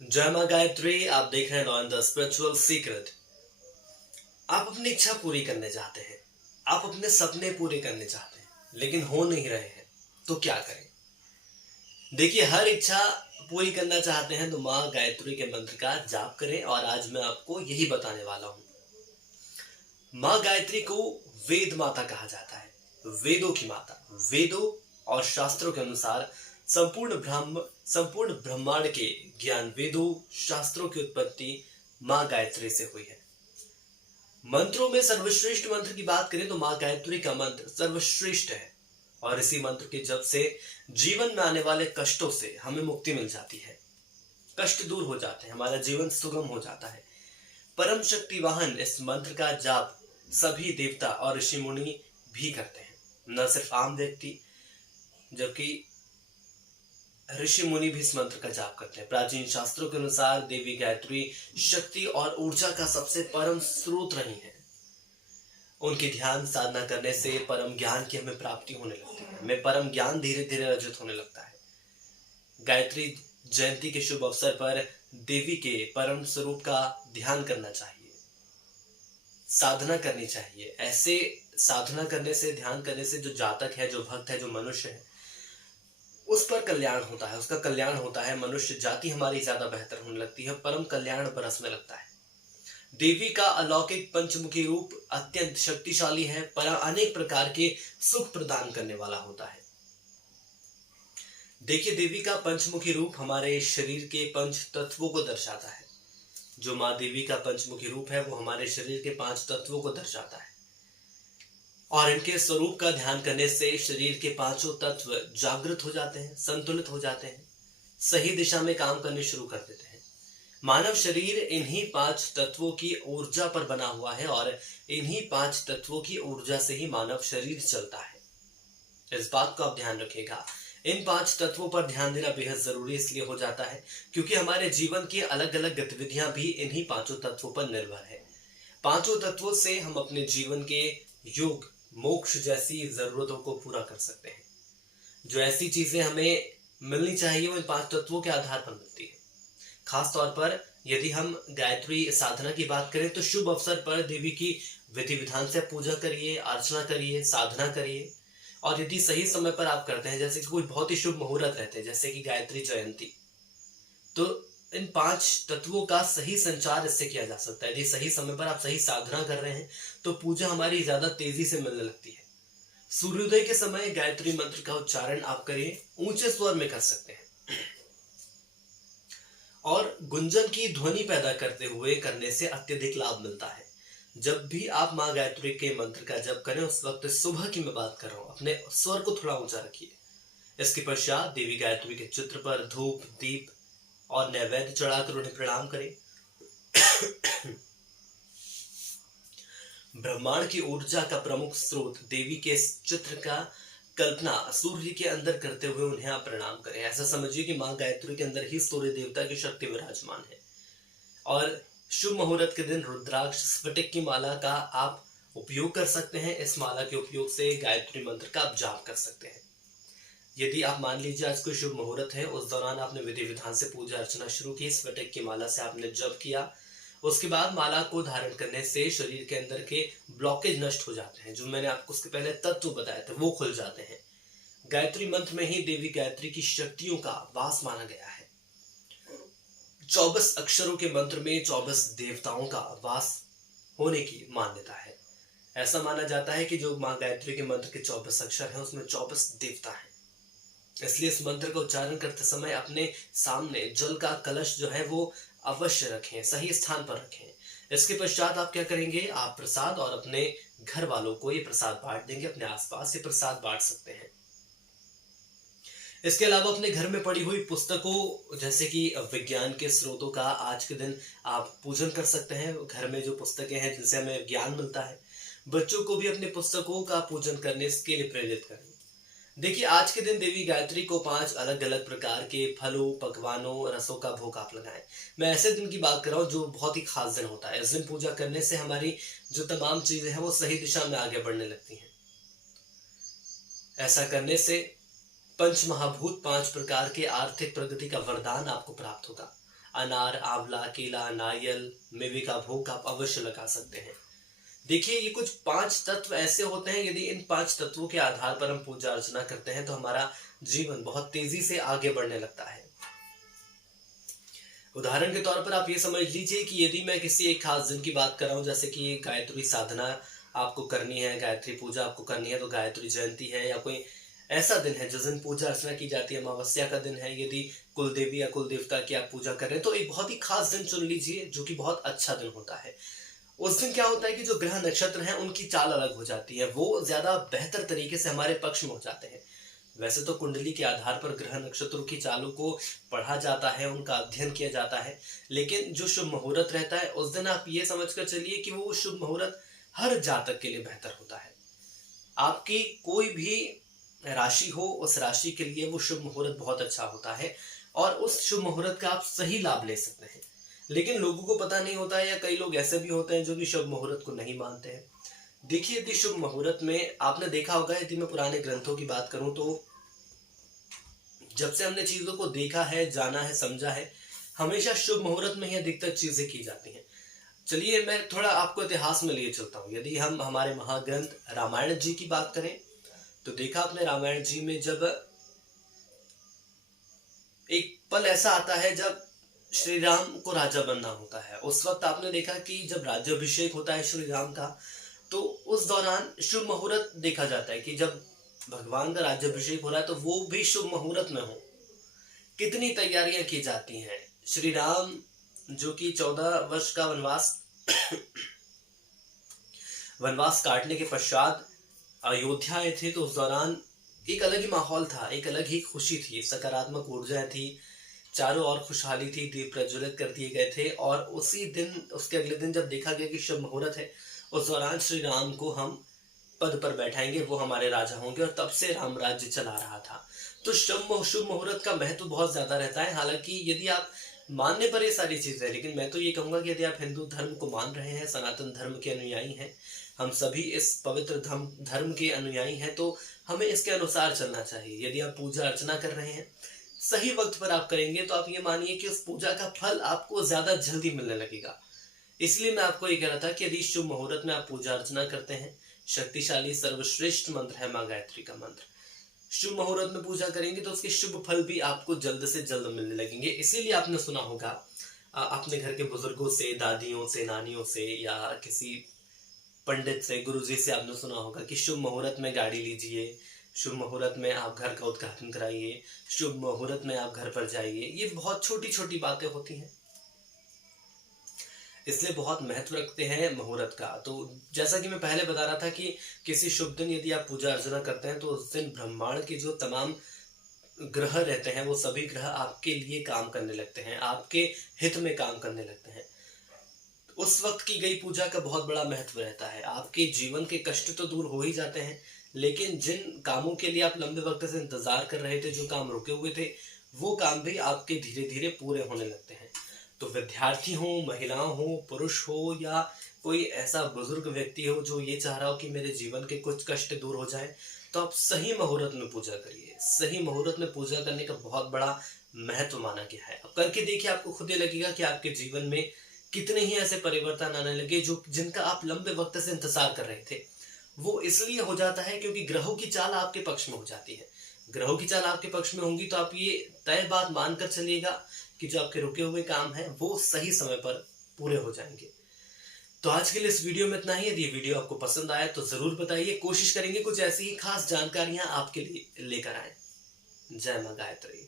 जय मां गायत्री। आप देख रहे हैं law and the spiritual secret. आप अपनी इच्छा पूरी करने चाहते हैं, आप अपने सपने पूरे करने चाहते हैं, लेकिन हो नहीं रहे हैं, तो क्या करें? देखिए, हर इच्छा पूरी करना चाहते हैं तो मां गायत्री के मंत्र का जाप करें, और आज मैं आपको यही बताने वाला हूं। मां गायत्री को वेद माता कहा जाता है, वेदों की माता। वेदों और शास्त्रों के अनुसार संपूर्ण ब्रह्मांड के ज्ञान, वेदों शास्त्रों की उत्पत्ति मां गायत्री से हुई है। मंत्रों में सर्वश्रेष्ठ मंत्र की बात करें तो मां गायत्री का मंत्र सर्वश्रेष्ठ है, और इसी मंत्र के जप से जीवन में आने वाले कष्टों से हमें मुक्ति मिल जाती है। कष्ट दूर हो जाते हैं, हमारा जीवन सुगम हो जाता है। परम शक्ति वाहन इस मंत्र का जाप सभी देवता और ऋषि मुनि भी करते हैं, न सिर्फ आम व्यक्ति, जबकि ऋषि मुनि भी इस मंत्र का जाप करते हैं। प्राचीन शास्त्रों के अनुसार देवी गायत्री शक्ति और ऊर्जा का सबसे परम स्रोत रही है। उनकी ध्यान साधना करने से परम ज्ञान की हमें प्राप्ति होने लगती है, हमें परम ज्ञान धीरे धीरे अर्जित होने लगता है। गायत्री जयंती के शुभ अवसर पर देवी के परम स्वरूप का ध्यान करना चाहिए, साधना करनी चाहिए। ऐसे साधना करने से, ध्यान करने से जो जातक है, जो भक्त है, जो मनुष्य है, उस पर कल्याण होता है, उसका कल्याण होता है। मनुष्य जाति हमारी ज्यादा बेहतर होने लगती है, परम कल्याण बरसने लगता है। देवी का अलौकिक पंचमुखी रूप अत्यंत शक्तिशाली है, पर अनेक प्रकार के सुख प्रदान करने वाला होता है। देखिए, देवी का पंचमुखी रूप हमारे शरीर के पंच तत्वों को दर्शाता है। जो माँ देवी का पंचमुखी रूप है वो हमारे शरीर के 5 तत्वों को दर्शाता है, और इनके स्वरूप का ध्यान करने से शरीर के 5 तत्व जागृत हो जाते हैं, संतुलित हो जाते हैं, सही दिशा में काम करने शुरू कर देते हैं। मानव शरीर इन्हीं 5 तत्वों की ऊर्जा पर बना हुआ है, और इन्हीं 5 तत्वों की ऊर्जा से ही मानव शरीर चलता है। इस बात को आप ध्यान रखिएगा। इन 5 तत्वों पर ध्यान देना बेहद जरूरी इसलिए हो जाता है क्योंकि हमारे जीवन की अलग अलग गतिविधियां भी इन्हीं 5 तत्वों पर निर्भर है। 5 तत्वों से हम अपने जीवन के योग, मोक्ष जैसी जरूरतों को पूरा कर सकते हैं। जो ऐसी चीजें हमें मिलनी चाहिए वो इन 5 तत्वों के आधार पर मिलती है। खास तौर पर यदि हम गायत्री साधना की बात करें तो शुभ अवसर पर देवी की विधि विधान से पूजा करिए, अर्चना करिए, साधना करिए। और यदि सही समय पर आप करते हैं, जैसे कि कोई बहुत ही शुभ मुहूर्त रहते हैं, जैसे कि गायत्री जयंती, तो इन 5 तत्वों का सही संचार इससे किया जा सकता है। यदि सही समय पर आप सही साधना कर रहे हैं तो पूजा हमारी ज्यादा तेजी से मिलने लगती है। सूर्योदय के समय गायत्री मंत्र का उच्चारण आप करिए, ऊंचे स्वर में कर सकते हैं, और गुंजन की ध्वनि पैदा करते हुए करने से अत्यधिक लाभ मिलता है। जब भी आप मां गायत्री के मंत्र का जप करें, उस वक्त सुबह की मैं बात कर रहा हूं, अपने स्वर को थोड़ा ऊंचा रखिए। इसके पश्चात देवी गायत्री के चित्र पर धूप, दीप और नैवेद्य चढ़ाकर उन्हें प्रणाम करें। ब्रह्मांड की ऊर्जा का प्रमुख स्रोत देवी के इस चित्र का कल्पना सूर्य के अंदर करते हुए उन्हें आप प्रणाम करें। ऐसा समझिए कि मां गायत्री के अंदर ही सूर्य देवता की शक्ति विराजमान है। और शुभ मुहूर्त के दिन रुद्राक्ष स्फटिक की माला का आप उपयोग कर सकते हैं। इस माला के उपयोग से गायत्री मंत्र का आप जाप कर सकते हैं। यदि आप मान लीजिए आज कोई शुभ मुहूर्त है, उस दौरान आपने विधि विधान से पूजा अर्चना शुरू की, स्फटिक की माला से आपने जप किया, उसके बाद माला को धारण करने से शरीर के अंदर के ब्लॉकेज नष्ट हो जाते हैं। जो मैंने आपको उसके पहले तत्व बताए थे वो खुल जाते हैं। गायत्री मंत्र में ही देवी गायत्री की शक्तियों का वास माना गया है। 24 अक्षरों के मंत्र में 24 देवताओं का वास होने की मान्यता है। ऐसा माना जाता है कि जो मां गायत्री के मंत्र के 24 अक्षर हैं उसमें 24 देवता हैं। इसलिए इस मंत्र का उच्चारण करते समय अपने सामने जल का कलश जो है वो अवश्य रखें, सही स्थान पर रखें। इसके पश्चात आप क्या करेंगे, आप प्रसाद और अपने घर वालों को ये प्रसाद बांट देंगे, अपने आसपास ये प्रसाद बांट सकते हैं। इसके अलावा अपने घर में पड़ी हुई पुस्तकों, जैसे कि विज्ञान के स्रोतों का आज के दिन आप पूजन कर सकते हैं। घर में जो पुस्तकें हैं जिनसे हमें ज्ञान मिलता है, बच्चों को भी अपने पुस्तकों का पूजन करने के लिए प्रेरित करें। देखिए, आज के दिन देवी गायत्री को 5 अलग अलग प्रकार के फलों, पकवानों, रसों का भोग आप लगाएं। मैं ऐसे दिन की बात कर रहा हूँ जो बहुत ही खास दिन होता है। इस दिन पूजा करने से हमारी जो तमाम चीजें हैं वो सही दिशा में आगे बढ़ने लगती हैं। ऐसा करने से पंच महाभूत, 5 प्रकार के आर्थिक प्रगति का वरदान आपको प्राप्त होगा। अनार, आंवला, केला, नारियल, मेवे का भोग आप अवश्य लगा सकते हैं। देखिए, ये कुछ 5 तत्व ऐसे होते हैं, यदि इन 5 तत्वों के आधार पर हम पूजा अर्चना करते हैं तो हमारा जीवन बहुत तेजी से आगे बढ़ने लगता है। उदाहरण के तौर पर आप ये समझ लीजिए कि यदि मैं किसी एक खास दिन की बात कर रहा हूँ, जैसे कि गायत्री साधना आपको करनी है, गायत्री पूजा आपको करनी है, तो गायत्री जयंती है या कोई ऐसा दिन है जिस दिन पूजा अर्चना की जाती है, अमावस्या का दिन है, यदि कुल देवी या कुल देवता की आप पूजा कर रहे हैं तो एक बहुत ही खास दिन चुन लीजिए जो कि बहुत अच्छा दिन होता है। उस दिन क्या होता है कि जो ग्रह नक्षत्र हैं उनकी चाल अलग हो जाती है, वो ज्यादा बेहतर तरीके से हमारे पक्ष में हो जाते हैं। वैसे तो कुंडली के आधार पर ग्रह नक्षत्रों की चालों को पढ़ा जाता है, उनका अध्ययन किया जाता है, लेकिन जो शुभ मुहूर्त रहता है उस दिन आप ये समझकर चलिए कि वो शुभ मुहूर्त हर जातक के लिए बेहतर होता है। आपकी कोई भी राशि हो, उस राशि के लिए वो शुभ मुहूर्त बहुत अच्छा होता है और उस शुभ मुहूर्त का आप सही लाभ ले सकते हैं। लेकिन लोगों को पता नहीं होता है, या कई लोग ऐसे भी होते हैं जो कि शुभ मुहूर्त को नहीं मानते हैं। देखिए, यदि शुभ मुहूर्त में आपने देखा होगा, यदि मैं पुराने ग्रंथों की बात करूं तो जब से हमने चीजों को देखा है, जाना है, समझा है, हमेशा शुभ मुहूर्त में ही अधिकतर चीजें की जाती हैं। चलिए मैं थोड़ा आपको इतिहास में लिए चलता हूँ। यदि हम हमारे महाग्रंथ रामायण जी की बात करें तो देखा आपने रामायण जी में जब एक पल ऐसा आता है जब श्री राम को राजा बनना होता है, उस वक्त आपने देखा कि जब राज्याभिषेक होता है श्री राम का, तो उस दौरान शुभ मुहूर्त देखा जाता है कि जब भगवान का राज्याभिषेक हो रहा है तो वो भी शुभ मुहूर्त में हो। कितनी तैयारियां की जाती हैं। श्री राम जो कि 14 वर्ष का वनवास काटने के पश्चात अयोध्या आए थे, तो उस दौरान एक अलग ही माहौल था, एक अलग ही खुशी थी, सकारात्मक ऊर्जा थी, चारों ओर खुशहाली थी, दीप प्रज्वलित कर दिए गए थे। और उसी दिन, उसके अगले दिन जब देखा गया कि शुभ मुहूर्त है, उस दौरान श्री राम को हम पद पर बैठाएंगे, वो हमारे राजा होंगे, और तब से राम राज्य चला रहा था। तो शुभ मुहूर्त का महत्व बहुत ज्यादा रहता है। हालांकि यदि आप मानने पर ये सारी चीजें, लेकिन मैं तो ये कहूंगा कि यदि आप हिंदू धर्म को मान रहे हैं, सनातन धर्म के अनुयायी हैं, हम सभी इस पवित्र धर्म के अनुयायी हैं, तो हमें इसके अनुसार चलना चाहिए। यदि आप पूजा अर्चना कर रहे हैं, सही वक्त पर आप करेंगे तो आप ये मानिए कि उस पूजा का फल आपको ज्यादा जल्दी मिलने लगेगा। इसलिए मैं आपको ये कह रहा था कि यदि शुभ मुहूर्त में आप पूजा अर्चना करते हैं, शक्तिशाली सर्वश्रेष्ठ मंत्र है माँ गायत्री का मंत्र, शुभ मुहूर्त में पूजा करेंगे तो उसके शुभ फल भी आपको जल्द से जल्द मिलने लगेंगे। इसीलिए आपने सुना होगा अपने घर के बुजुर्गों से, दादियों से, नानियों से, या किसी पंडित से, गुरुजी से आपने सुना होगा कि शुभ मुहूर्त में गाड़ी लीजिए, शुभ मुहूर्त में आप घर का उद्घाटन कराइए, शुभ मुहूर्त में आप घर पर जाइए। ये बहुत छोटी छोटी बातें होती हैं, इसलिए बहुत महत्व रखते हैं मुहूर्त का। तो जैसा कि मैं पहले बता रहा था कि किसी शुभ दिन यदि आप पूजा अर्चना करते हैं तो उस दिन ब्रह्मांड के जो तमाम ग्रह रहते हैं वो सभी ग्रह आपके लिए काम करने लगते हैं, आपके हित में काम करने लगते हैं। उस वक्त की गई पूजा का बहुत बड़ा महत्व रहता है। आपके जीवन के कष्ट तो दूर हो ही जाते हैं, लेकिन जिन कामों के लिए आप लंबे वक्त से इंतजार कर रहे थे, जो काम रुके हुए थे, वो काम भी आपके धीरे धीरे पूरे होने लगते हैं। तो विद्यार्थी हो, महिलाओं हो, पुरुष हो, या कोई ऐसा बुजुर्ग व्यक्ति हो जो ये चाह रहा हो कि मेरे जीवन के कुछ कष्ट दूर हो जाएं, तो आप सही मुहूर्त में पूजा करिए। सही मुहूर्त में पूजा करने का बहुत बड़ा महत्व माना गया है। अब करके देखिए, आपको खुद ही लगेगा कि आपके जीवन में कितने ही ऐसे परिवर्तन आने लगे जो जिनका आप लंबे वक्त से इंतजार कर रहे थे। वो इसलिए हो जाता है क्योंकि ग्रहों की चाल आपके पक्ष में हो जाती है। ग्रहों की चाल आपके पक्ष में होंगी तो आप ये तय बात मानकर चलिएगा कि जो आपके रुके हुए काम हैं वो सही समय पर पूरे हो जाएंगे। तो आज के लिए इस वीडियो में इतना ही। यदि ये वीडियो आपको पसंद आया तो जरूर बताइए, कोशिश करेंगे कुछ ऐसी ही खास जानकारियां आपके लिए लेकर आए। जय मां गायत्री।